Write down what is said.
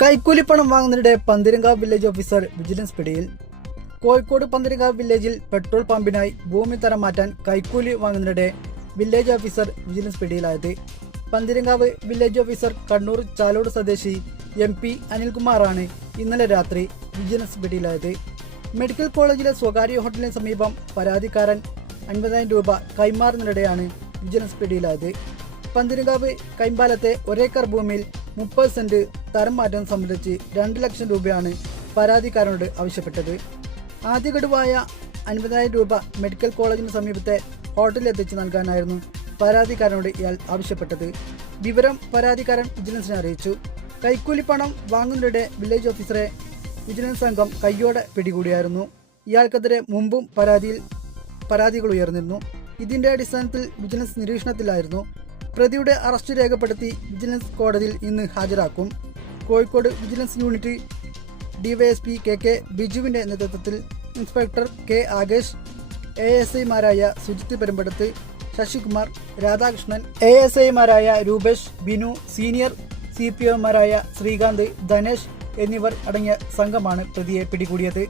കൈക്കൂലിപ്പണം വാങ്ങുന്നതിനിടെ Panthirankavu village officer vigilance പിടിയിൽ. കോഴിക്കോട് പന്തിരങ്കാവ് വില്ലേജിൽ പെട്രോൾ പമ്പിനായി ഭൂമി തരം മാറ്റാൻ കൈക്കൂലി വാങ്ങുന്നതിനിടെ വില്ലേജ് ഓഫീസർ വിജിലൻസ് പിടിയിലായത്. പന്തിരങ്കാവ് വില്ലേജ് ഓഫീസർ കണ്ണൂർ ചാലോട് സ്വദേശി എം പി അനിൽകുമാറാണ് ഇന്നലെ രാത്രി വിജിലൻസ് പിടിയിലായത്. മെഡിക്കൽ കോളേജിലെ സ്വകാര്യ ഹോട്ടലിന് സമീപം പരാതിക്കാരൻ അൻപതിനായിരം രൂപ കൈമാറുന്നതിനിടെയാണ് വിജിലൻസ് പിടിയിലായത്. പന്തിരങ്കാവ് കൈമ്പാലത്തെ ഒരേക്കർ ഭൂമിയിൽ മുപ്പത് സെന്റ് തരം മാറ്റം സംബന്ധിച്ച് രണ്ട് ലക്ഷം രൂപയാണ് പരാതിക്കാരനോട് ആവശ്യപ്പെട്ടത്. ആദ്യ ഗഡുവായ അൻപതിനായിരം രൂപ മെഡിക്കൽ കോളേജിന് സമീപത്തെ ഹോട്ടലിൽ എത്തിച്ച് നൽകാനായിരുന്നു പരാതിക്കാരനോട് ഇയാൾ ആവശ്യപ്പെട്ടത്. വിവരം പരാതിക്കാരൻ വിജിലൻസിനെ അറിയിച്ചു. കൈക്കൂലി പണം വാങ്ങുന്നതിനിടെ വില്ലേജ് ഓഫീസറെ വിജിലൻസ് സംഘം കയ്യോടെ പിടികൂടിയായിരുന്നു. ഇയാൾക്കെതിരെ മുമ്പും പരാതിയിൽ പരാതികൾ ഉയർന്നിരുന്നു. ഇതിന്റെ അടിസ്ഥാനത്തിൽ വിജിലൻസ് നിരീക്ഷണത്തിലായിരുന്നു. പ്രതിയുടെ അറസ്റ്റ് രേഖപ്പെടുത്തി വിജിലൻസ് കോടതിയിൽ ഇന്ന് ഹാജരാക്കും. Kozhikode vigilance unit DYSP K K ബിജുവിന്റെ നേതൃത്വത്തിൽ inspector K Akesh A S ഐമാരായ സുജിത്ത് പെരുമ്പടത്ത് ശശികുമാർ രാധാകൃഷ്ണൻ എ എസ് ഐമാരായ Rupesh Binu senior C P ഒമാരായ Srikanth Dhanesh എന്നിവർ അടങ്ങിയ സംഘമാണ് പ്രതിയെ പിടികൂടിയത്.